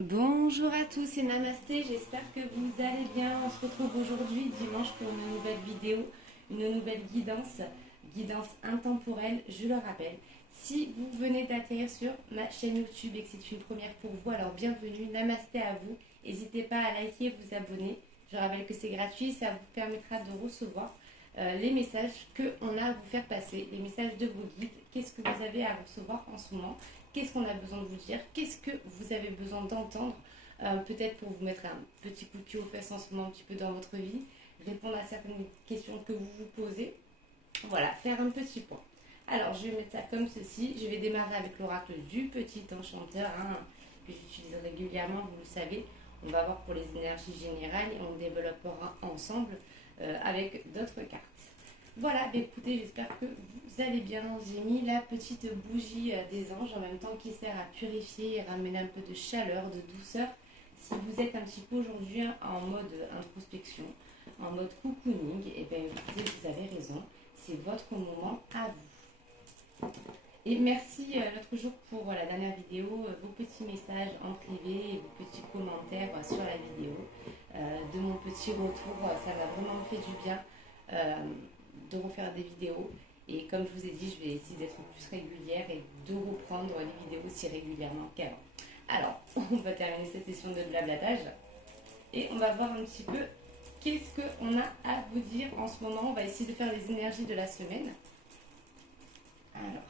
Bonjour à tous et namasté, j'espère que vous allez bien. On se retrouve aujourd'hui dimanche pour une nouvelle vidéo, une nouvelle guidance intemporelle, je le rappelle. Si vous venez d'atterrir sur ma chaîne YouTube et que c'est une première pour vous, alors bienvenue, namasté à vous. N'hésitez pas à liker et vous abonner. Je rappelle que c'est gratuit, ça vous permettra de recevoir les messages qu'on a à vous faire passer, les messages de vos guides, qu'est-ce que vous avez à recevoir en ce moment. Qu'est-ce qu'on a besoin de vous dire? Qu'est-ce que vous avez besoin d'entendre? Peut-être pour vous mettre un petit coup de pied aux fesses en ce moment un petit peu dans votre vie, répondre à certaines questions que vous vous posez. Voilà, faire un petit point. Alors, je vais mettre ça comme ceci. Je vais démarrer avec l'oracle du petit enchanteur, que j'utilise régulièrement, vous le savez. On va voir pour les énergies générales et on développera ensemble avec d'autres cartes. Voilà, bah écoutez, j'espère que vous allez bien. J'ai mis la petite bougie des anges en même temps qui sert à purifier et ramener un peu de chaleur, de douceur. Si vous êtes un petit peu aujourd'hui en mode introspection, en mode cocooning, et bien écoutez, vous avez raison, c'est votre moment à vous. Et merci l'autre jour pour la dernière vidéo, vos petits messages en privé et vos petits commentaires sur la vidéo. De mon petit retour, ça m'a vraiment fait du bien. De refaire des vidéos. Et comme je vous ai dit, je vais essayer d'être plus régulière et de reprendre les vidéos aussi régulièrement qu'avant. Alors, on va terminer cette session de blablatage et on va voir un petit peu qu'est-ce qu'on a à vous dire en ce moment. On va essayer de faire les énergies de la semaine. Alors,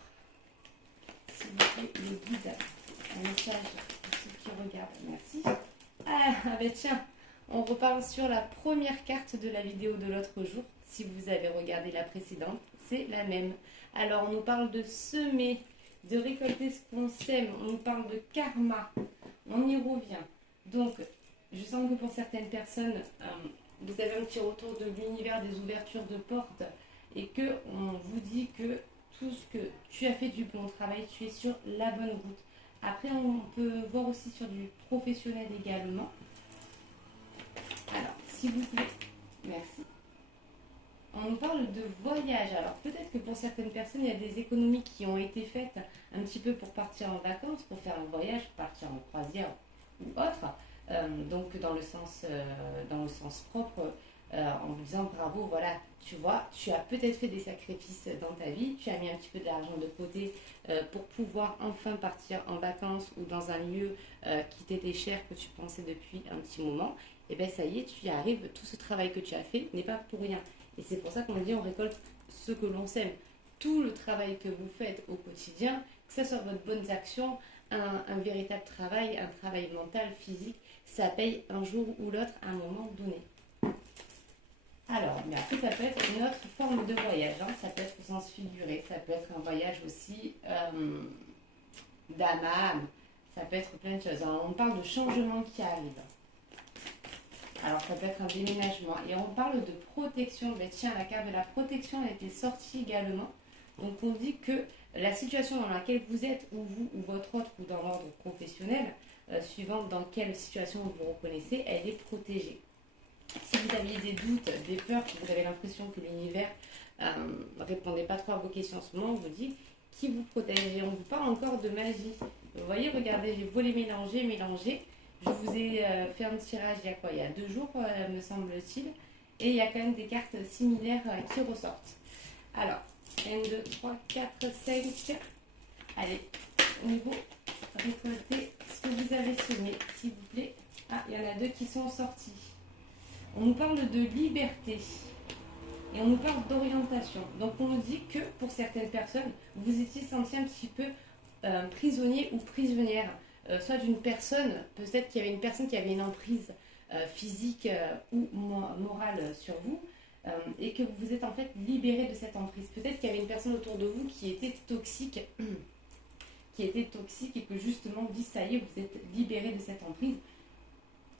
s'il vous plaît, le guide, un message pour ceux qui regardent. Merci. Ah, ben tiens, on reparle sur la première carte de la vidéo de l'autre jour. Si vous avez regardé la précédente, c'est la même. Alors, on nous parle de semer, de récolter ce qu'on sème. On nous parle de karma. On y revient. Donc, je sens que pour certaines personnes, vous avez un petit retour de l'univers, des ouvertures de portes, et qu'on vous dit que tout ce que tu as fait du bon travail, tu es sur la bonne route. Après, on peut voir aussi sur du professionnel également. Alors, s'il vous plaît, merci. On nous parle de voyage. Alors peut-être que pour certaines personnes, il y a des économies qui ont été faites un petit peu pour partir en vacances, pour faire un voyage, partir en croisière ou autre. Donc dans le sens propre, en vous disant bravo, voilà, tu vois, tu as peut-être fait des sacrifices dans ta vie, tu as mis un petit peu d'argent de côté pour pouvoir enfin partir en vacances ou dans un lieu qui t'était cher, que tu pensais depuis un petit moment. Et bien ça y est, tu y arrives, tout ce travail que tu as fait n'est pas pour rien. Et c'est pour ça qu'on dit on récolte ce que l'on sème. Tout le travail que vous faites au quotidien, que ce soit votre bonne action, un véritable travail, un travail mental, physique, ça paye un jour ou l'autre à un moment donné. Alors, mais après, ça peut être une autre forme de voyage. Ça peut être au sens figuré, ça peut être un voyage aussi d'âme à âme. Ça peut être plein de choses. Alors, on parle de changements qui arrivent. Alors, ça peut être un déménagement. Et on parle de protection. Mais tiens, la carte de la protection a été sortie également. Donc, on dit que la situation dans laquelle vous êtes, ou vous, ou votre autre, ou dans l'ordre professionnel, suivant dans quelle situation vous vous reconnaissez, elle est protégée. Si vous aviez des doutes, des peurs, que vous avez l'impression que l'univers ne répondait pas trop à vos questions en ce moment, on vous dit qui vous protège. Et on vous parle encore de magie. Vous voyez, regardez, j'ai volé mélanger. Je vous ai fait un tirage il y a quoi? Il y a 2 jours, me semble-t-il. Et il y a quand même des cartes similaires qui ressortent. Alors, 1, 2, 3, 4, 5. Allez, au niveau récolter ce que vous avez semé, s'il vous plaît. Ah, il y en a 2 qui sont sortis. On nous parle de liberté et on nous parle d'orientation. Donc on nous dit que pour certaines personnes, vous étiez senti un petit peu prisonnier ou prisonnière, soit d'une personne, peut-être qu'il y avait une personne qui avait une emprise physique ou morale sur vous, et que vous vous êtes en fait libéré de cette emprise. Peut-être qu'il y avait une personne autour de vous qui était toxique, et que justement dit ça y est, vous êtes libéré de cette emprise.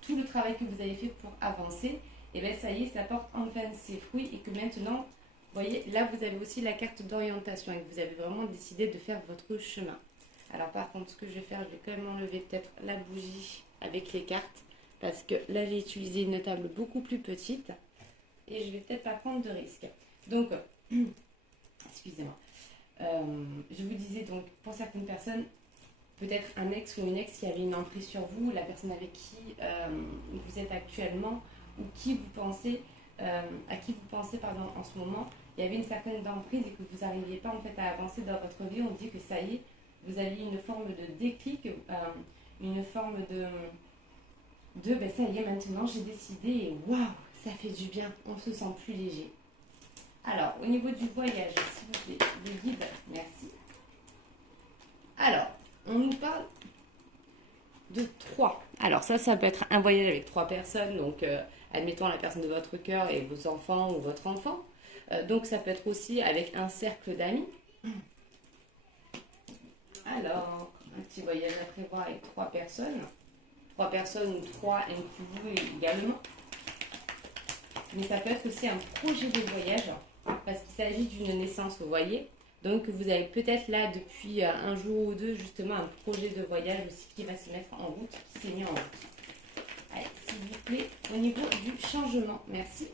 Tout le travail que vous avez fait pour avancer, et bien ça y est, ça porte enfin ses fruits et que maintenant, vous voyez, là vous avez aussi la carte d'orientation et que vous avez vraiment décidé de faire votre chemin. Alors par contre, ce que je vais faire, je vais quand même enlever peut-être la bougie avec les cartes parce que là j'ai utilisé une table beaucoup plus petite et je vais peut-être pas prendre de risques. Donc, excusez-moi. Je vous disais donc, pour certaines personnes, peut-être un ex ou une ex qui avait une emprise sur vous, la personne avec qui vous êtes actuellement, ou qui vous pensez, à qui vous pensez pardon, en ce moment, il y avait une certaine emprise et que vous n'arriviez pas en fait à avancer dans votre vie. On dit que ça y est, vous avez une forme de déclic, une forme ben ça y est, maintenant j'ai décidé et waouh, ça fait du bien, on se sent plus léger. Alors, au niveau du voyage, s'il vous plaît, le guide, merci. Alors, on nous parle de 3. Alors ça peut être un voyage avec 3 personnes, donc admettons la personne de votre cœur et vos enfants ou votre enfant. Donc ça peut être aussi avec un cercle d'amis. Alors, un petit voyage à prévoir avec 3 personnes. 3 personnes ou 3 inclus vous également. Mais ça peut être aussi un projet de voyage, parce qu'il s'agit d'une naissance, vous voyez. Donc vous avez peut-être là depuis un jour ou deux justement un projet de voyage aussi qui va se mettre en route, qui s'est mis en route. Allez, s'il vous plaît, au niveau du changement, merci.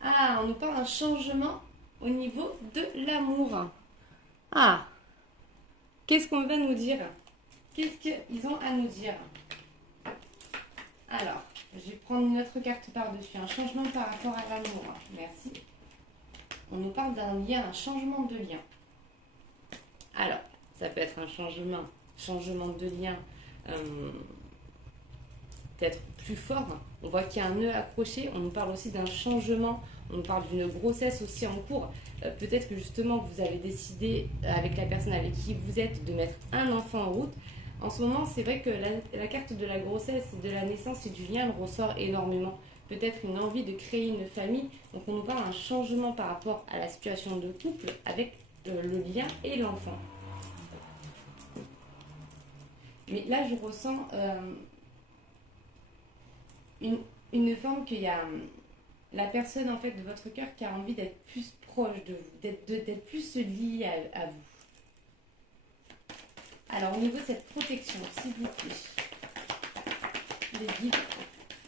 Ah, on nous parle d'un changement au niveau de l'amour. Ah, qu'est-ce qu'on va nous dire? Qu'est-ce qu'ils ont à nous dire? Alors, je vais prendre une autre carte par-dessus. Un changement par rapport à l'amour. Merci. On nous parle d'un lien, un changement de lien. Alors, ça peut être un changement de lien peut-être plus fort. On voit qu'il y a un nœud accroché. On nous parle aussi d'un changement. On nous parle d'une grossesse aussi en cours. Peut-être que justement, vous avez décidé avec la personne avec qui vous êtes de mettre un enfant en route. En ce moment, c'est vrai que la carte de la grossesse, de la naissance et du lien, elle ressort énormément. Peut-être une envie de créer une famille. Donc on nous parle d'un changement par rapport à la situation de couple avec le lien et l'enfant. Mais là, je ressens une forme qu'il y a la personne en fait de votre cœur qui a envie d'être plus proche de vous, d'être plus liée à vous. Alors, au niveau de cette protection, s'il vous plaît, les guides,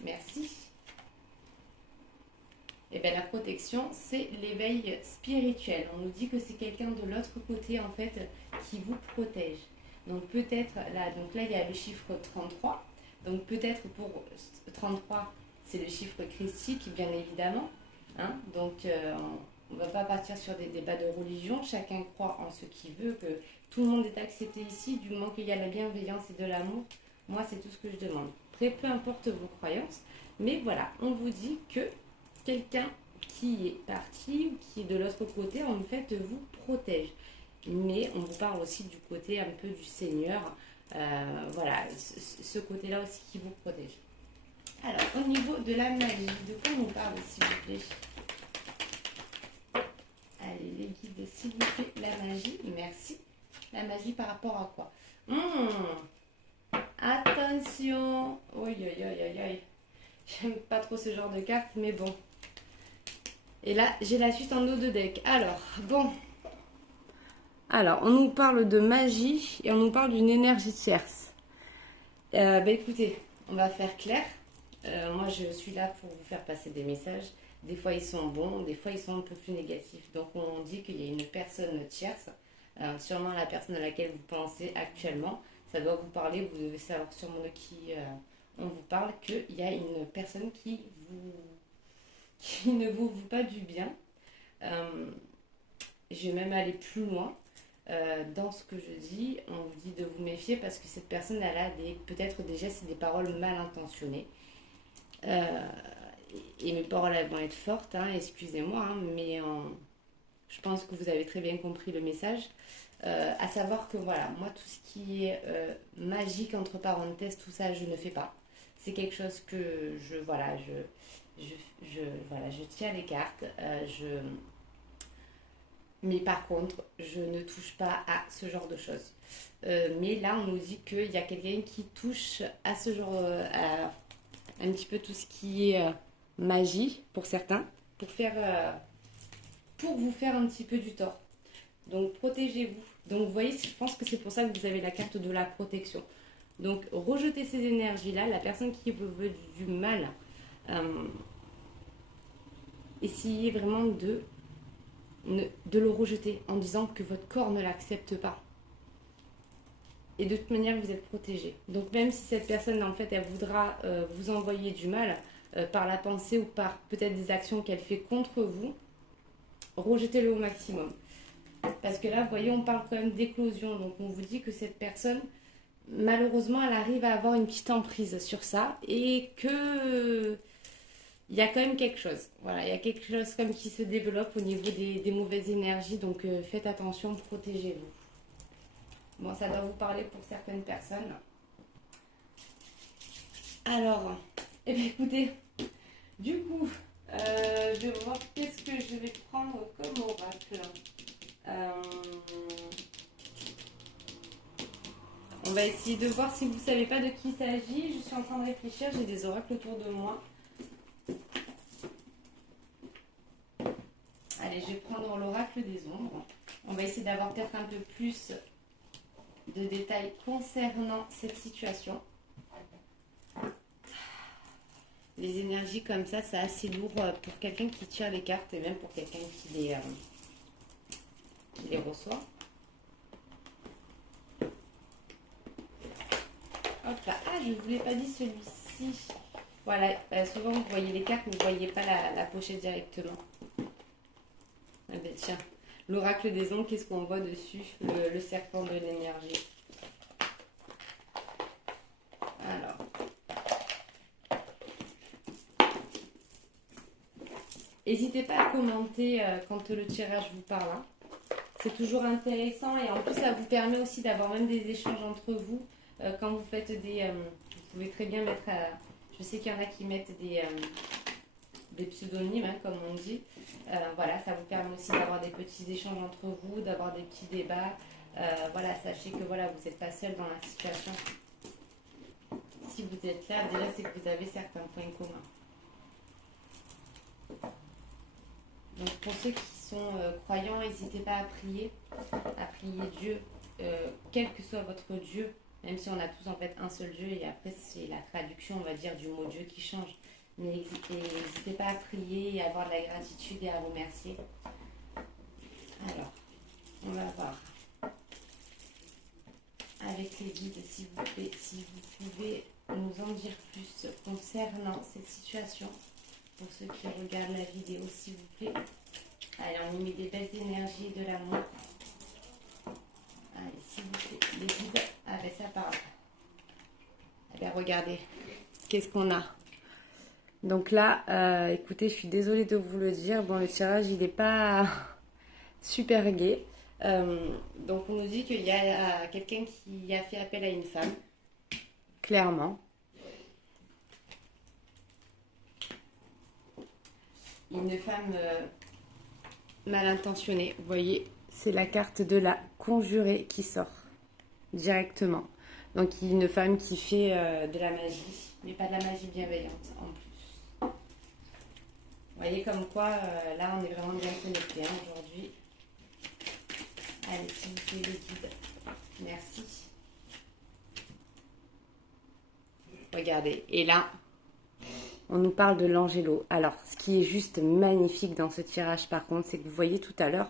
merci. Et bien, la protection, c'est l'éveil spirituel. On nous dit que c'est quelqu'un de l'autre côté, en fait, qui vous protège. Donc, peut-être, là, il y a le chiffre 33. Donc, peut-être pour 33, c'est le chiffre christique, bien évidemment. Hein. Donc, on ne va pas partir sur des débats de religion. Chacun croit en ce qu'il veut, que tout le monde est accepté ici, du moment qu'il y a la bienveillance et de l'amour. Moi, c'est tout ce que je demande. Très peu importe vos croyances. Mais voilà, on vous dit que quelqu'un qui est parti ou qui est de l'autre côté, en fait, vous protège. Mais on vous parle aussi du côté un peu du Seigneur. Voilà, ce côté-là aussi qui vous protège. Alors, au niveau de la magie, de quoi on nous parle, s'il vous plaît? Allez, les guides, s'il vous plaît, la magie, merci. La magie par rapport à quoi? Attention. Oi, oi, oi, oi, oi. J'aime pas trop ce genre de carte, mais bon. Et là, j'ai la suite en eau de deck. Alors, bon. Alors, on nous parle de magie et on nous parle d'une énergie tierce. Écoutez, on va faire clair. Moi, je suis là pour vous faire passer des messages. Des fois, ils sont bons, des fois, ils sont un peu plus négatifs. Donc, on dit qu'il y a une personne tierce, sûrement la personne à laquelle vous pensez actuellement. Ça doit vous parler, vous devez savoir sûrement de qui on vous parle, qu'il y a une personne qui ne vous veut pas du bien. Je vais même aller plus loin. Dans ce que je dis, on vous dit de vous méfier parce que cette personne, elle a peut-être des gestes et des paroles mal intentionnées. Et mes paroles, elles vont être fortes, hein, excusez-moi, hein, mais je pense que vous avez très bien compris le message. À savoir que voilà, moi, tout ce qui est magique, entre parenthèses, tout ça, je ne fais pas. C'est quelque chose que je tiens les cartes. Mais par contre, je ne touche pas à ce genre de choses. Mais là, on nous dit qu'il y a quelqu'un qui touche à ce genre, à un petit peu tout ce qui est magie pour certains, pour vous faire un petit peu du tort. Donc, protégez-vous. Donc, vous voyez, je pense que c'est pour ça que vous avez la carte de la protection. Donc, rejetez ces énergies-là. La personne qui vous veut du mal, essayez vraiment de le rejeter en disant que votre corps ne l'accepte pas. et de toute manière, vous êtes protégé. Donc même si cette personne, en fait, elle voudra vous envoyer du mal par la pensée ou par peut-être des actions qu'elle fait contre vous, rejetez-le au maximum. Parce que là, vous voyez, on parle quand même d'éclosion. Donc on vous dit que cette personne, malheureusement, elle arrive à avoir une petite emprise sur ça et que il y a quand même quelque chose. Voilà, il y a quelque chose comme qui se développe au niveau des mauvaises énergies. Donc faites attention, protégez-vous. Bon, ça doit vous parler pour certaines personnes. Alors, eh bien écoutez, du coup, je vais voir qu'est-ce que je vais prendre comme oracle. On va essayer de voir si vous ne savez pas de qui il s'agit. Je suis en train de réfléchir, j'ai des oracles autour de moi. Allez, je vais prendre l'oracle des ombres. On va essayer d'avoir peut-être un peu plus de détails concernant cette situation. Les énergies comme ça, c'est assez lourd pour quelqu'un qui tire les cartes et même pour quelqu'un qui les reçoit. Hop là, ah, je ne vous l'ai pas dit celui-ci. Voilà, souvent vous voyez les cartes, mais vous ne voyez pas la pochette directement. Ah ben tiens, l'oracle des ombres, qu'est-ce qu'on voit dessus? Le serpent de l'énergie. Alors. N'hésitez pas à commenter quand le tirage vous parle. Hein. C'est toujours intéressant et en plus ça vous permet aussi d'avoir même des échanges entre vous. Quand vous faites vous pouvez très bien mettre... je sais qu'il y en a qui mettent des pseudonymes, hein, comme on dit. Voilà, ça vous permet aussi d'avoir des petits échanges entre vous, d'avoir des petits débats. Voilà, sachez que voilà, vous n'êtes pas seul dans la situation. Si vous êtes là, déjà c'est que vous avez certains points communs. Donc pour ceux qui sont croyants, n'hésitez pas à prier Dieu, quel que soit votre Dieu, même si on a tous en fait un seul Dieu et après c'est la traduction, on va dire, du mot Dieu qui change. Mais n'hésitez pas à prier et à avoir de la gratitude et à remercier. Alors, on va voir avec les guides, s'il vous plaît, si vous pouvez nous en dire plus concernant cette situation. Pour ceux qui regardent la vidéo, s'il vous plaît. Allez, on y met des belles énergies et de l'amour. Allez, s'il vous plaît, les guides. Ah ben ça part. Eh bien, regardez, qu'est-ce qu'on a? Donc là, écoutez, je suis désolée de vous le dire. Bon, le tirage, il n'est pas super gai. Donc, on nous dit qu'il y a quelqu'un qui a fait appel à une femme. Clairement. Une femme mal intentionnée. Vous voyez, c'est la carte de la conjurée qui sort directement. Donc, une femme qui fait de la magie, mais pas de la magie bienveillante en plus. Vous voyez comme quoi, là, on est vraiment bien connectés hein, aujourd'hui. Allez, s'il vous plaît, les guides. Merci. Regardez, et là... On nous parle de l'angélo. Alors, ce qui est juste magnifique dans ce tirage, par contre, c'est que vous voyez tout à l'heure,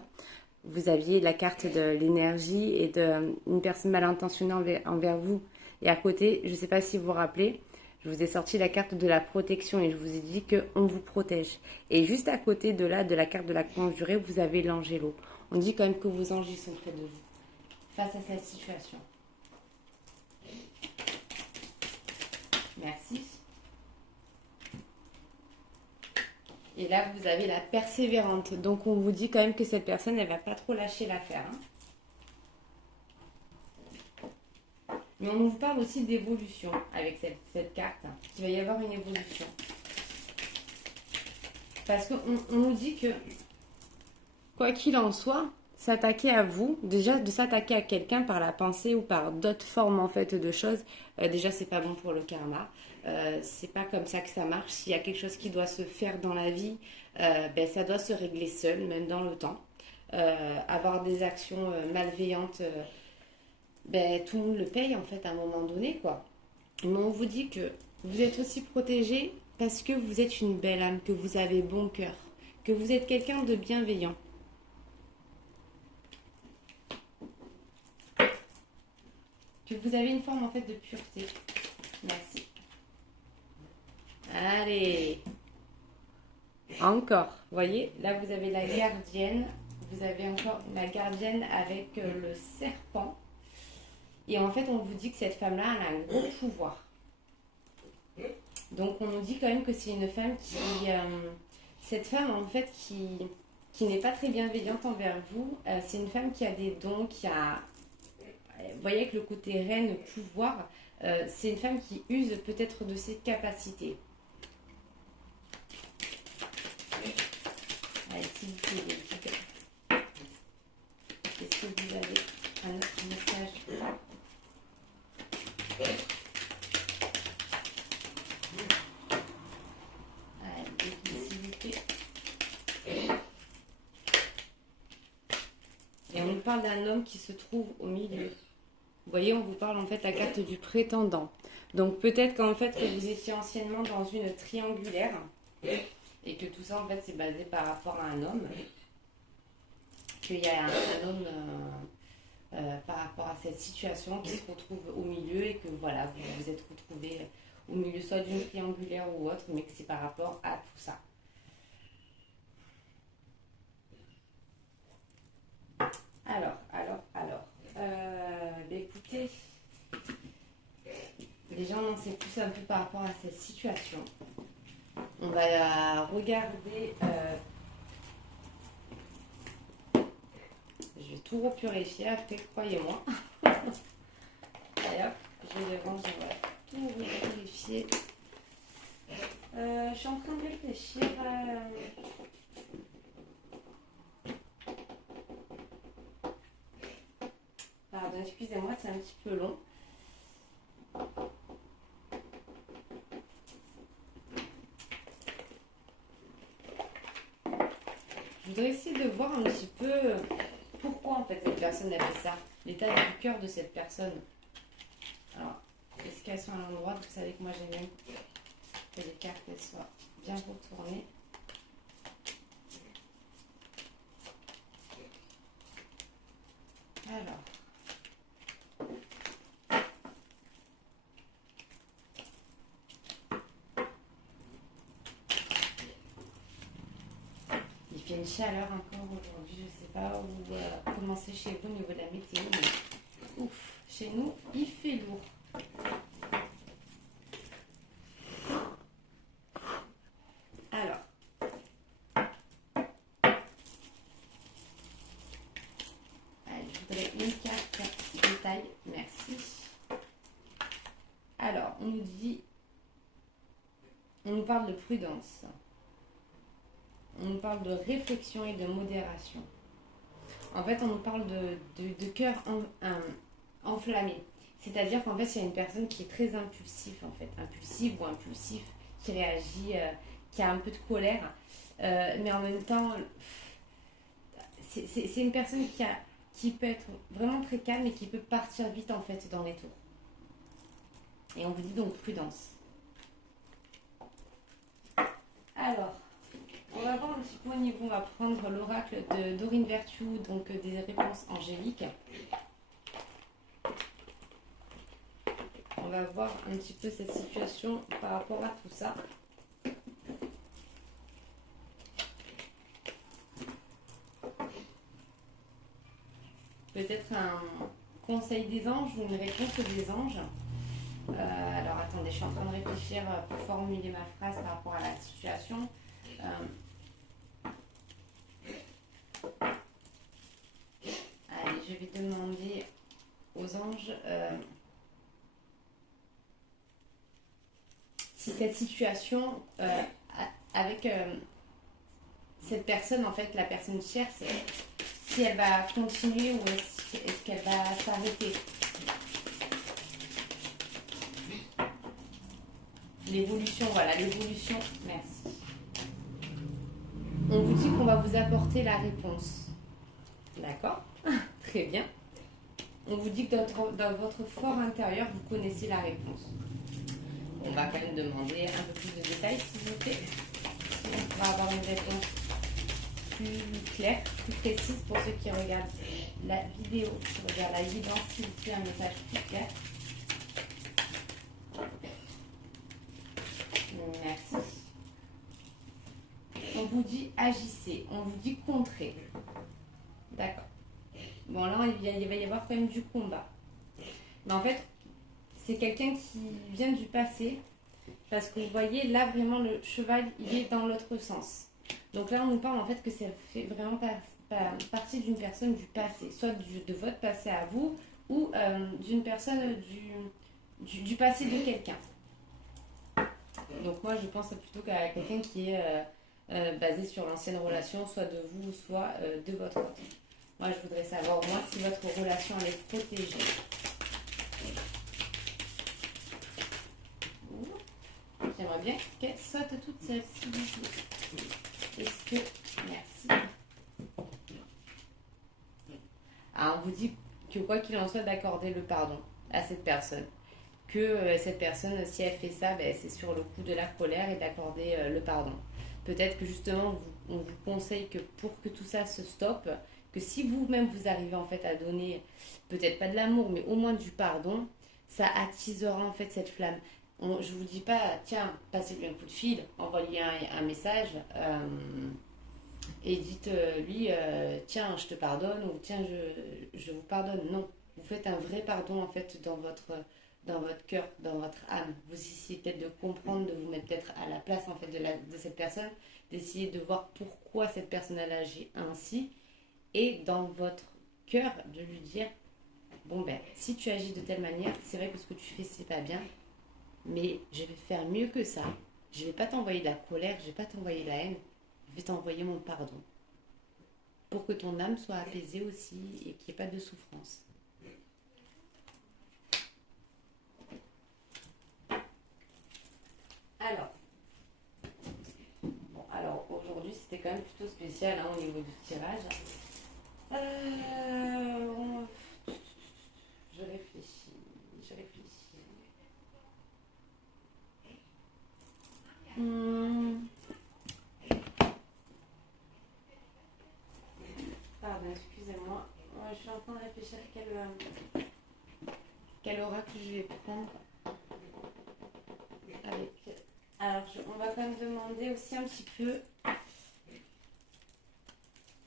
vous aviez la carte de l'énergie et d'une personne mal intentionnée envers vous. Et à côté, je ne sais pas si vous vous rappelez, je vous ai sorti la carte de la protection et je vous ai dit qu'on vous protège. Et juste à côté de là, de la carte de la conjurée, vous avez l'angélo. On dit quand même que vos anges sont près de vous face à cette situation. Merci. Et là, vous avez la persévérante. Donc, on vous dit quand même que cette personne, elle ne va pas trop lâcher l'affaire. Hein. Mais on nous parle aussi d'évolution avec cette carte. Il va y avoir une évolution. Parce qu'on nous dit que, quoi qu'il en soit, s'attaquer à vous, déjà de s'attaquer à quelqu'un par la pensée ou par d'autres formes en fait de choses, déjà c'est pas bon pour le karma. C'est pas comme ça que ça marche. S'il y a quelque chose qui doit se faire dans la vie, ça doit se régler seul, même dans le temps. Avoir des actions malveillantes, tout le monde le paye en fait à un moment donné, quoi. Mais on vous dit que vous êtes aussi protégé parce que vous êtes une belle âme, que vous avez bon cœur, que vous êtes quelqu'un de bienveillant. que vous avez une forme en fait de pureté. Merci. Allez. Encore. Vous voyez, là vous avez la gardienne. Vous avez encore la gardienne avec le serpent. Et en fait, on vous dit que cette femme-là, elle a un gros pouvoir. Donc, on nous dit quand même que c'est une femme qui... cette femme, en fait, qui n'est pas très bienveillante envers vous. C'est une femme qui a des dons, qui a... Vous voyez, avec le côté reine, pouvoir, c'est une femme qui use peut-être de ses capacités. Allez, s'il vous plaît, est-ce que vous avez un autre message? Allez, s'il vous plaît. Et on nous parle d'un homme qui se trouve au milieu. Vous voyez, on vous parle en fait la carte du prétendant. Donc peut-être qu'en fait que vous étiez anciennement dans une triangulaire et que tout ça en fait c'est basé par rapport à un homme. Qu'il y a un homme par rapport à cette situation qui se retrouve au milieu et que voilà, vous vous êtes retrouvé au milieu soit d'une triangulaire ou autre, mais que c'est par rapport à tout ça. Alors, écoutez, les gens en savent plus un peu par rapport à cette situation. On va regarder... je vais tout repurifier après, croyez-moi. Allez hop, je vais ranger, voilà, tout repurifier. Je suis en train de réfléchir. Pardon, excusez-moi, c'est un petit peu long. Je voudrais essayer de voir un petit peu pourquoi en fait cette personne a fait ça, l'état du cœur de cette personne. Alors, est-ce qu'elles sont à l'endroit? Vous savez que moi j'aime bien que les cartes elles soient bien retournées. Alors. Il fait une chaleur encore aujourd'hui, je ne sais pas où, comment c'est chez vous au niveau de la météo, mais ouf, chez nous, il fait lourd. Alors, allez, je voudrais une carte détail, merci. Alors, on nous dit, on nous parle de prudence. On nous parle de réflexion et de modération. En fait, on nous parle de cœur enflammé. C'est-à-dire qu'en fait, il y a une personne qui est très impulsive, en fait. Impulsive ou impulsif, qui réagit, qui a un peu de colère. Mais en même temps, c'est une personne qui peut être vraiment très calme et qui peut partir vite, en fait, dans les tours. Et on vous dit donc prudence. Alors... on va voir un petit peu au niveau, on va prendre l'oracle de Dorine Virtue, donc des réponses angéliques. On va voir un petit peu cette situation par rapport à tout ça. Peut-être un conseil des anges ou une réponse des anges. Alors attendez, je suis en train de réfléchir pour formuler ma phrase par rapport à la situation. Allez, je vais demander aux anges si cette situation avec cette personne, en fait, la personne chère, si elle va continuer ou est-ce qu'elle va s'arrêter. L'évolution, voilà, l'évolution, merci. On vous dit qu'on va vous apporter la réponse. D'accord? Très bien. On vous dit que dans votre fort intérieur, vous connaissez la réponse. On va quand même demander un peu plus de détails, s'il vous plaît. On pourra avoir une réponse. plus claire, plus précise pour ceux qui regardent la vidéo, qui regardent la guidance, s'il vous plaît, un message plus clair. Merci. On vous dit agissez, on vous dit contrez. D'accord. Bon, là, il va y avoir quand même du combat. Mais en fait, c'est quelqu'un qui vient du passé. Parce que vous voyez, là, vraiment, le cheval, il est dans l'autre sens. Donc là, on nous parle en fait que ça fait vraiment partie d'une personne du passé. Soit de votre passé à vous, ou d'une personne du passé de quelqu'un. Donc moi, je pense plutôt qu'à quelqu'un qui est basé sur l'ancienne relation, soit de vous, soit de votre autre. Moi, je voudrais savoir, moi, si votre relation, elle est protégée. J'aimerais bien qu'elle saute toute seule, s'il vous plaît. Est-ce que... Merci. Ah, on vous dit que quoi qu'il en soit, d'accorder le pardon à cette personne. Que cette personne, si elle fait ça, ben, c'est sur le coup de la colère et d'accorder le pardon. Peut-être que justement, on vous conseille que pour que tout ça se stoppe, que si vous-même vous arrivez en fait à donner, peut-être pas de l'amour, mais au moins du pardon, ça attisera en fait cette flamme. Je vous dis pas, tiens, passez-lui un coup de fil, envoyez un message et dites-lui, tiens, je te pardonne ou tiens, je vous pardonne. Non, vous faites un vrai pardon en fait dans votre cœur, dans votre âme. Vous essayez peut-être de comprendre, de vous mettre peut-être à la place en fait de cette personne, d'essayer de voir pourquoi cette personne a agi ainsi et dans votre cœur de lui dire, bon ben, si tu agis de telle manière, c'est vrai que ce que tu fais c'est pas bien. Mais je vais faire mieux que ça. Je ne vais pas t'envoyer de la colère, je ne vais pas t'envoyer de la haine. Je vais t'envoyer mon pardon. Pour que ton âme soit apaisée aussi et qu'il n'y ait pas de souffrance. Alors aujourd'hui c'était quand même plutôt spécial au niveau du tirage. Je réfléchis. Pardon, excusez-moi. Je suis en train de réfléchir quel oracle je vais prendre. Alors, on va quand même demander aussi un petit peu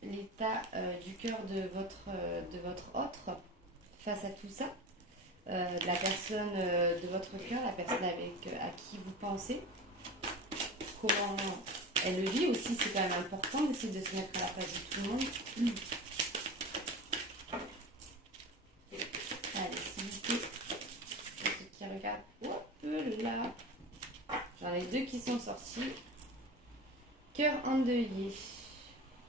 l'état du cœur de votre autre face à tout ça. La personne de votre cœur, la personne à qui vous pensez. Comment elle le vit aussi, c'est quand même important d'essayer de se mettre à la place de tout le monde. Allez, s'il vous plaît, pour ceux qui regardent, hop là, j'en ai deux qui sont sortis. Cœur endeuillé.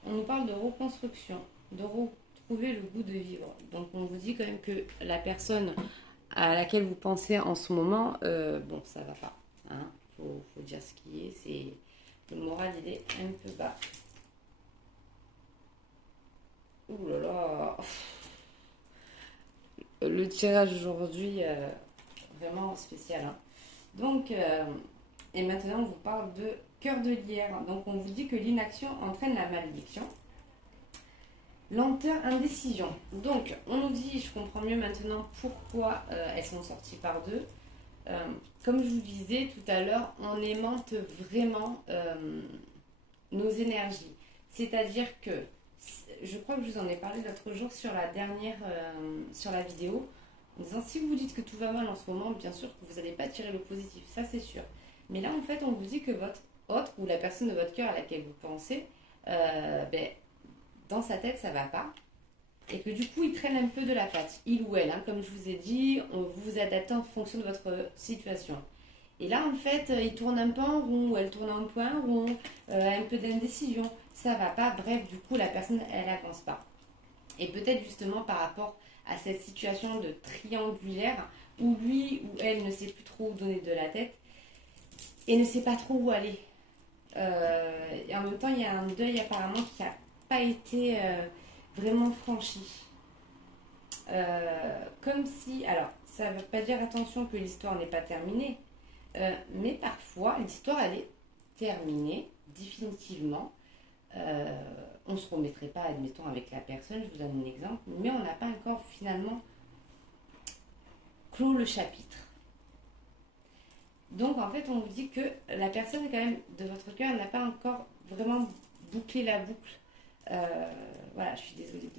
On nous parle de reconstruction, de retrouver le goût de vivre. Donc on vous dit quand même que la personne à laquelle vous pensez en ce moment, bon, ça va pas. Hein, faut dire ce qui est. C'est le moral, il est un peu bas. Ouh là là. Le tirage aujourd'hui, vraiment spécial. Hein. Donc, et maintenant on vous parle de cœur de lierre. Donc on vous dit que l'inaction entraîne la malédiction. Lenteur, indécision. Donc, on nous dit, je comprends mieux maintenant pourquoi elles sont sorties par deux. Comme je vous disais tout à l'heure, on aimante vraiment nos énergies. C'est-à-dire que, je crois que je vous en ai parlé l'autre jour sur la vidéo, en disant, si vous vous dites que tout va mal en ce moment, bien sûr que vous n'allez pas tirer le positif, ça c'est sûr. Mais là, en fait, on vous dit que votre autre ou la personne de votre cœur à laquelle vous pensez, dans sa tête, ça va pas. Et que du coup, il traîne un peu de la patte. Il ou elle, hein, comme je vous ai dit, vous vous adaptez en fonction de votre situation. Et là, en fait, il tourne un peu en rond, ou elle tourne un peu en rond, un peu d'indécision. Ça va pas. Bref, du coup, la personne, elle avance pas. Et peut-être justement par rapport à cette situation de triangulaire, où lui ou elle ne sait plus trop où donner de la tête, et ne sait pas trop où aller. Et en même temps, il y a un deuil apparemment qui n'a pas été vraiment franchi. Comme si, alors, ça ne veut pas dire attention que l'histoire n'est pas terminée, mais parfois l'histoire elle est terminée définitivement, on ne se remettrait pas, admettons, avec la personne, je vous donne un exemple, mais on n'a pas encore finalement clos le chapitre. Donc en fait, on vous dit que la personne quand même de votre cœur n'a pas encore vraiment bouclé la boucle. Voilà, je suis désolée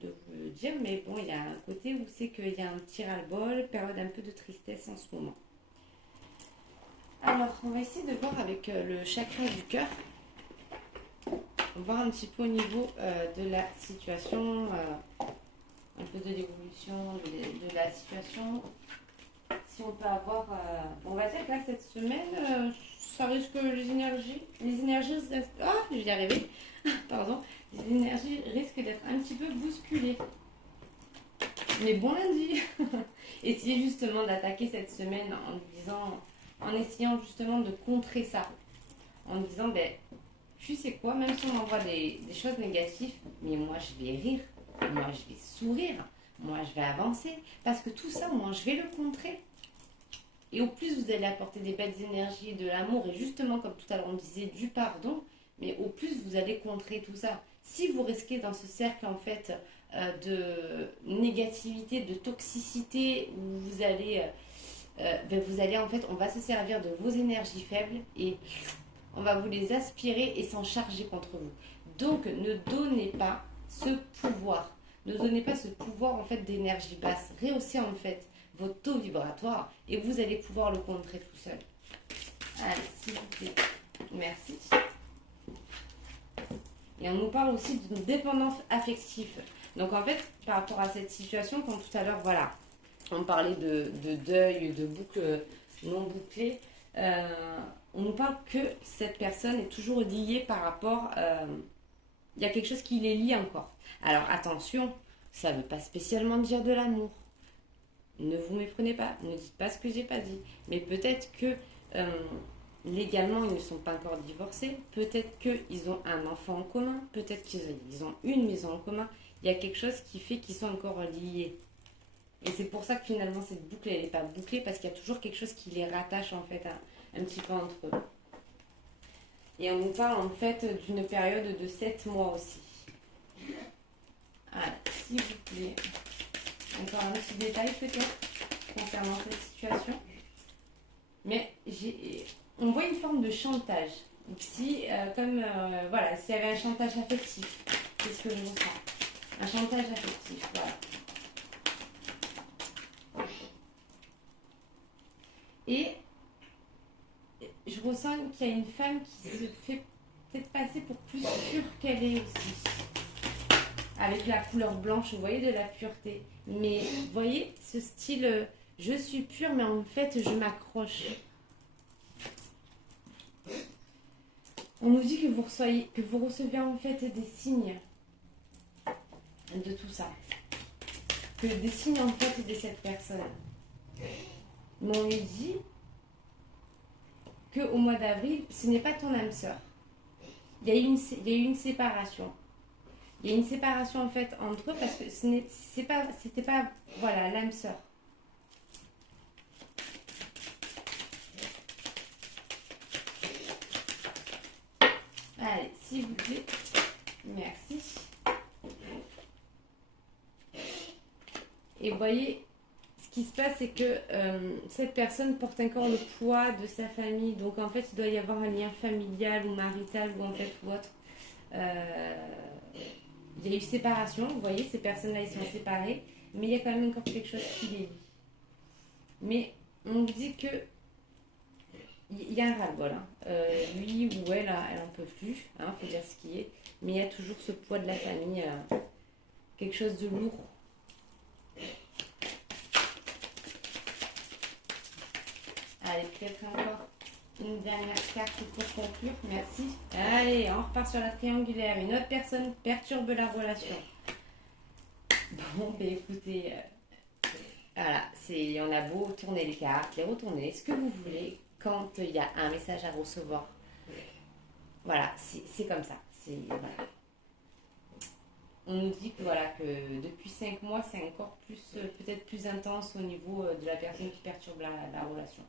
de vous le dire, mais bon, il y a un côté où c'est qu'il y a un petit ras-le-bol, période un peu de tristesse en ce moment. Alors, on va essayer de voir avec le chakra du cœur, voir un petit peu au niveau de la situation, un peu de l'évolution de la situation. Si on peut avoir, on va dire que là cette semaine, ça risque les énergies, je vais y arriver, pardon, les énergies risquent d'être un petit peu bousculées. Mais bon lundi. Essayez justement d'attaquer cette semaine en essayant justement de contrer ça, en disant ben tu sais quoi, même si on m'envoie des choses négatives, mais moi je vais rire, moi je vais sourire, moi je vais avancer, parce que tout ça, moi je vais le contrer. Et au plus vous allez apporter des belles énergies, de l'amour, et justement comme tout à l'heure on disait du pardon, mais au plus vous allez contrer tout ça. Si vous risquez dans ce cercle en fait de négativité, de toxicité, où vous allez en fait, on va se servir de vos énergies faibles et on va vous les aspirer et s'en charger contre vous. Donc ne donnez pas ce pouvoir. Ne donnez pas ce pouvoir en fait d'énergie basse. Rehaussez en fait votre taux vibratoire et vous allez pouvoir le contrer tout seul. Allez, s'il vous plaît. Merci. Et on nous parle aussi d'une dépendance affective. Donc en fait, par rapport à cette situation, comme tout à l'heure, voilà, on parlait de deuil, de boucles non bouclées. On nous parle que cette personne est toujours liée par rapport... il y a quelque chose qui les lie encore. Alors attention, ça ne veut pas spécialement dire de l'amour. Ne vous méprenez pas, ne dites pas ce que j'ai pas dit. Mais peut-être que légalement ils ne sont pas encore divorcés, peut-être qu'ils ont un enfant en commun, peut-être qu'ils ont une maison en commun. Il y a quelque chose qui fait qu'ils sont encore liés. Et c'est pour ça que finalement cette boucle elle n'est pas bouclée, parce qu'il y a toujours quelque chose qui les rattache en fait un petit peu entre eux. Et on nous parle en fait d'une période de 7 mois aussi. Voilà, s'il vous plaît. Encore un petit détail peut-être concernant cette situation. Mais on voit une forme de chantage. Si, voilà, s'il y avait un chantage affectif, c'est ce que je ressens. Un chantage affectif, voilà. Et je ressens qu'il y a une femme qui se fait peut-être passer pour plus pure qu'elle est aussi. Avec la couleur blanche, vous voyez, de la pureté. Mais vous voyez ce style, je suis pure, mais en fait, je m'accroche. On nous dit que vous recevez en fait des signes de tout ça. Que des signes en fait de cette personne. Mais on lui dit qu'au mois d'avril, ce n'est pas ton âme sœur. Il y a eu une séparation. Il y a une séparation en fait entre eux parce que c'était pas voilà, l'âme sœur. Allez, s'il vous plaît. Merci. Et vous voyez, ce qui se passe, c'est que cette personne porte encore le poids de sa famille. Donc en fait, il doit y avoir un lien familial ou marital ou en fait ou autre. Il y a eu séparation, vous voyez, ces personnes-là, ils sont séparés, mais il y a quand même encore quelque chose qui les lie. Mais on dit que il y a un ras-le-bol. Hein. Lui ou elle, elle n'en peut plus, hein, faut dire ce qui est. Mais il y a toujours ce poids de la famille, quelque chose de lourd. Allez, peut-être encore une dernière carte pour conclure. Merci. Allez, on repart sur la triangulaire. Une autre personne perturbe la relation. Bon, ben écoutez, voilà, on a beau tourner les cartes, les retourner, ce que vous voulez, quand il y a un message à recevoir. Voilà, c'est comme ça. Voilà. On nous dit que, voilà, que depuis 5 mois, c'est encore plus, peut-être plus intense au niveau de la personne qui perturbe la relation.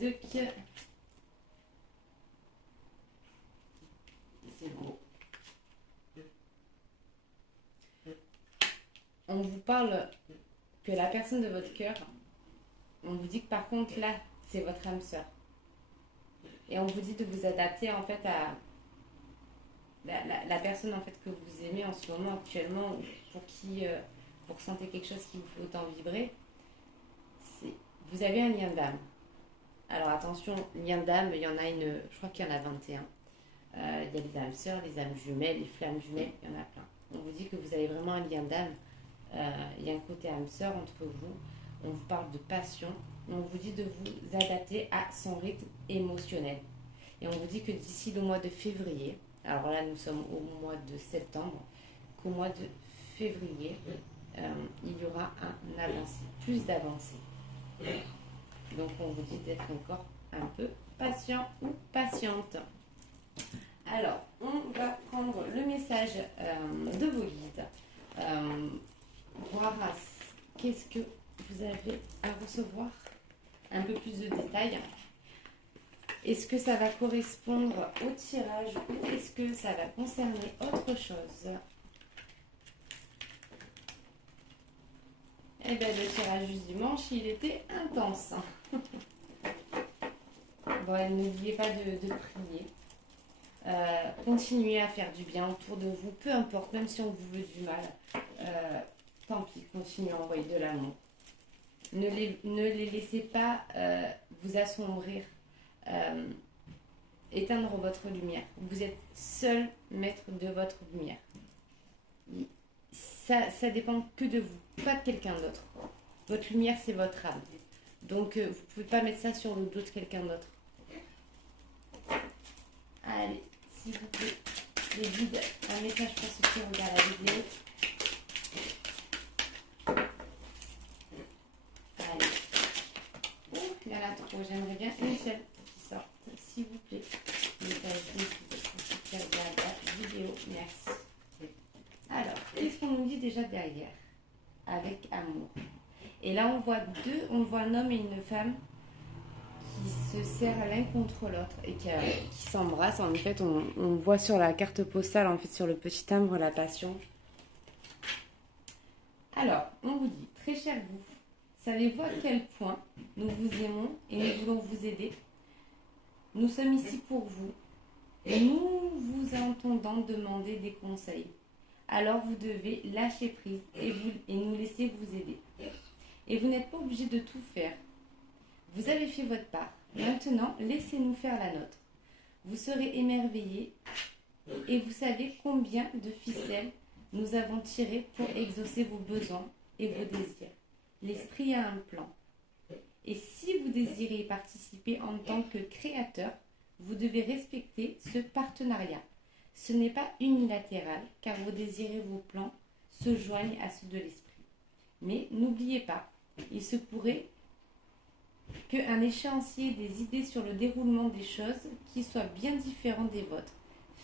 Médoc. C'est beau. On vous parle que la personne de votre cœur, on vous dit que par contre là, c'est votre âme sœur. Et on vous dit de vous adapter en fait à la personne en fait que vous aimez en ce moment actuellement, pour qui vous ressentez quelque chose qui vous fait autant vibrer. Vous avez un lien d'âme. Alors attention, lien d'âme, il y en a je crois qu'il y en a 21. Il y a les âmes sœurs, les âmes jumelles, les flammes jumelles, il y en a plein. On vous dit que vous avez vraiment un lien d'âme. Il y a un côté âme sœur entre vous. On vous parle de passion. On vous dit de vous adapter à son rythme émotionnel. Et on vous dit que d'ici le mois de février, alors là nous sommes au mois de septembre, qu'au mois de février, il y aura un avancé, plus d'avancée. Donc on vous dit d'être encore un peu patient ou patiente. Alors, on va prendre le message de vos guides. Voir qu'est-ce que vous avez à recevoir, un peu plus de détails. Est-ce que ça va correspondre au tirage ou est-ce que ça va concerner autre chose? Eh bien, le tirage du dimanche, il était intense. Bon, n'oubliez pas de prier. Continuez à faire du bien autour de vous, peu importe, même si on vous veut du mal. Tant pis, continuez à envoyer de l'amour. Ne les laissez pas vous assombrir, éteindre votre lumière. Vous êtes seul maître de votre lumière. Ça dépend que de vous, pas de quelqu'un d'autre. Votre lumière, c'est votre âme. Donc, vous ne pouvez pas mettre ça sur le dos de quelqu'un d'autre. Allez, s'il vous plaît, les guides, un message pour ceux qui regardent la vidéo. Allez. Oh, il y en a trop. J'aimerais bien une seule qui sorte, s'il vous plaît. Message des guides pour ceux qui regardent la vidéo. Merci. Alors, qu'est-ce qu'on nous dit déjà derrière? Avec amour. Et là, on voit un homme et une femme qui se serrent l'un contre l'autre et qui s'embrassent. En fait, on voit sur la carte postale, en fait, sur le petit timbre, la passion. Alors, on vous dit, très cher vous, savez-vous à quel point nous vous aimons et nous voulons vous aider? Nous sommes ici pour vous. Nous vous entendons demander des conseils. Alors vous devez lâcher prise et nous laisser vous aider. Et vous n'êtes pas obligé de tout faire. Vous avez fait votre part. Maintenant, laissez-nous faire la nôtre. Vous serez émerveillés et vous savez combien de ficelles nous avons tirées pour exaucer vos besoins et vos désirs. L'esprit a un plan. Et si vous désirez participer en tant que créateur, vous devez respecter ce partenariat. Ce n'est pas unilatéral, car vos désirs et vos plans se joignent à ceux de l'esprit. Mais n'oubliez pas, il se pourrait qu'un échéancier des idées sur le déroulement des choses qui soient bien différents des vôtres.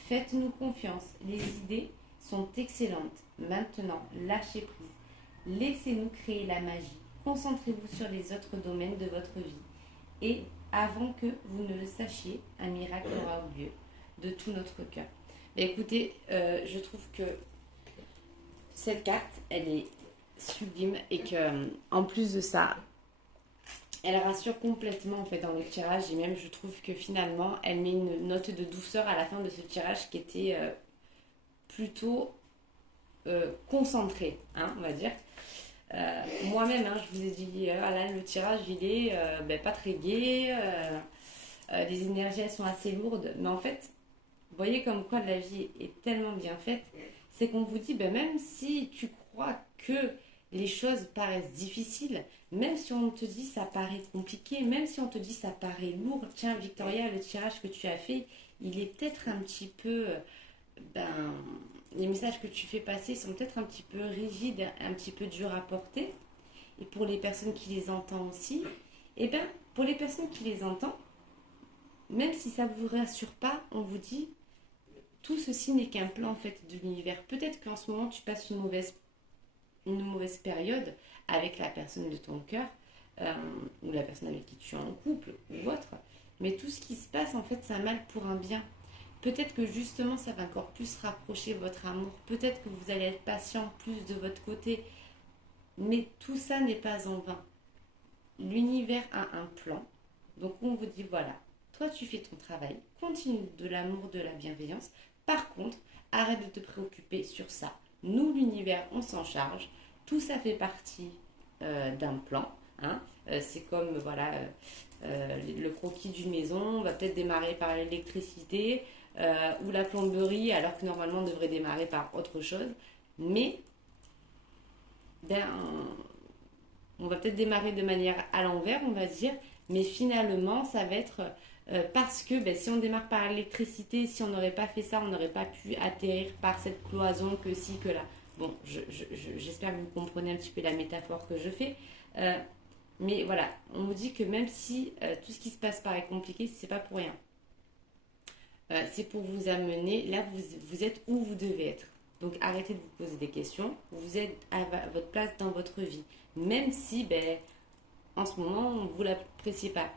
Faites-nous confiance, les idées sont excellentes. Maintenant, lâchez prise. Laissez-nous créer la magie. Concentrez-vous sur les autres domaines de votre vie. Et avant que vous ne le sachiez, un miracle aura eu lieu de tout notre cœur. Mais écoutez, je trouve que cette carte, elle est sublime et que en plus de ça, elle rassure complètement en fait dans le tirage et même je trouve que finalement, elle met une note de douceur à la fin de ce tirage qui était plutôt concentré, hein, on va dire. Moi-même, hein, je vous ai dit, là, le tirage, il est pas très gai, les énergies, elles sont assez lourdes, mais en fait, vous voyez comme quoi la vie est tellement bien faite, c'est qu'on vous dit, même si tu crois que les choses paraissent difficiles, même si on te dit ça paraît compliqué, même si on te dit ça paraît lourd, tiens Victoria, le tirage que tu as fait, il est peut-être un petit peu, les messages que tu fais passer sont peut-être un petit peu rigides, un petit peu durs à porter, et pour les personnes qui les entendent aussi, pour les personnes qui les entendent, même si ça ne vous rassure pas, on vous dit, tout ceci n'est qu'un plan en fait de l'univers. Peut-être qu'en ce moment tu passes une mauvaise période avec la personne de ton cœur, ou la personne avec qui tu es en couple ou autre. Mais tout ce qui se passe, en fait, c'est un mal pour un bien. Peut-être que justement, ça va encore plus rapprocher votre amour. Peut-être que vous allez être patient plus de votre côté. Mais tout ça n'est pas en vain. L'univers a un plan. Donc on vous dit, voilà, toi tu fais ton travail, continue de l'amour, de la bienveillance. Par contre, arrête de te préoccuper sur ça. Nous, l'univers, on s'en charge. Tout ça fait partie d'un plan. Hein. C'est comme, voilà, le croquis d'une maison. On va peut-être démarrer par l'électricité ou la plomberie, alors que normalement on devrait démarrer par autre chose. Mais, ben, on va peut-être démarrer de manière à l'envers, on va dire, mais finalement, ça va être parce que ben, si on démarre par l'électricité, si on n'aurait pas fait ça, on n'aurait pas pu atterrir par cette cloison, que ci, que là. Bon, j'espère que vous comprenez un petit peu la métaphore que je fais. Mais voilà, on vous dit que même si tout ce qui se passe paraît compliqué, c'est pas pour rien. C'est pour vous amener, là vous êtes où vous devez être. Donc arrêtez de vous poser des questions, vous êtes à votre place dans votre vie. Même si ben, en ce moment vous ne l'appréciez pas,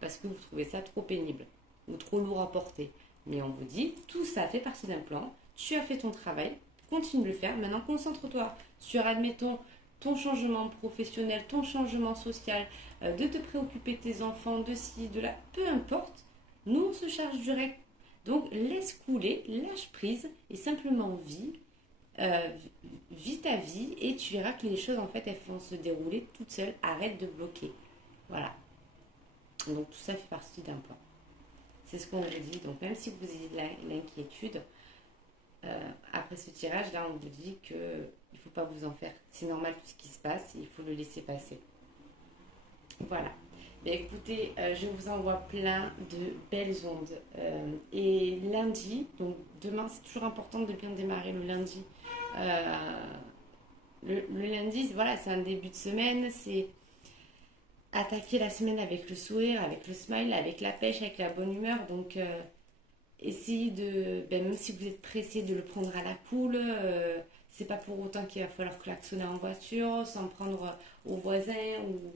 parce que vous trouvez ça trop pénible ou trop lourd à porter. Mais on vous dit, tout ça fait partie d'un plan, tu as fait ton travail, continue de le faire, maintenant concentre-toi sur, admettons, ton changement professionnel, ton changement social, de te préoccuper de tes enfants, de ci, de là, peu importe. Nous, on se charge du reste. Donc, laisse couler, lâche prise et simplement vis ta vie et tu verras que les choses, en fait, elles vont se dérouler toutes seules. Arrête de bloquer. Voilà. Donc, tout ça fait partie d'un plan. C'est ce qu'on vous dit. Donc, même si vous ayez de l'inquiétude, après ce tirage-là, on vous dit qu'il ne faut pas vous en faire. C'est normal tout ce qui se passe, il faut le laisser passer. Voilà. Bien, écoutez, je vous envoie plein de belles ondes. Et lundi, donc demain, c'est toujours important de bien démarrer le lundi. Le lundi, voilà, c'est un début de semaine, c'est attaquer la semaine avec le sourire, avec le smile, avec la pêche, avec la bonne humeur. Donc, essayez de, ben, même si vous êtes pressé, de le prendre à la cool. C'est pas pour autant qu'il va falloir klaxonner en voiture, s'en prendre aux voisins ou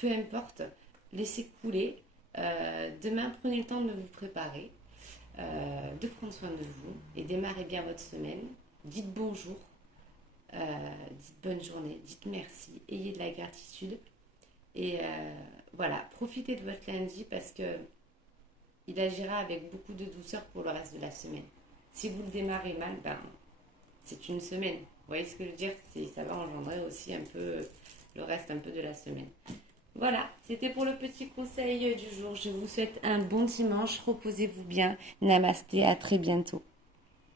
peu importe. Laissez couler. Demain, prenez le temps de vous préparer, de prendre soin de vous et démarrez bien votre semaine. Dites bonjour, dites bonne journée, dites merci, ayez de la gratitude. Et voilà, profitez de votre lundi parce que il agira avec beaucoup de douceur pour le reste de la semaine. Si vous le démarrez mal, ben, c'est une semaine. Vous voyez ce que je veux dire? Ça va engendrer aussi un peu le reste un peu de la semaine. Voilà, c'était pour le petit conseil du jour. Je vous souhaite un bon dimanche. Reposez-vous bien. Namasté, à très bientôt.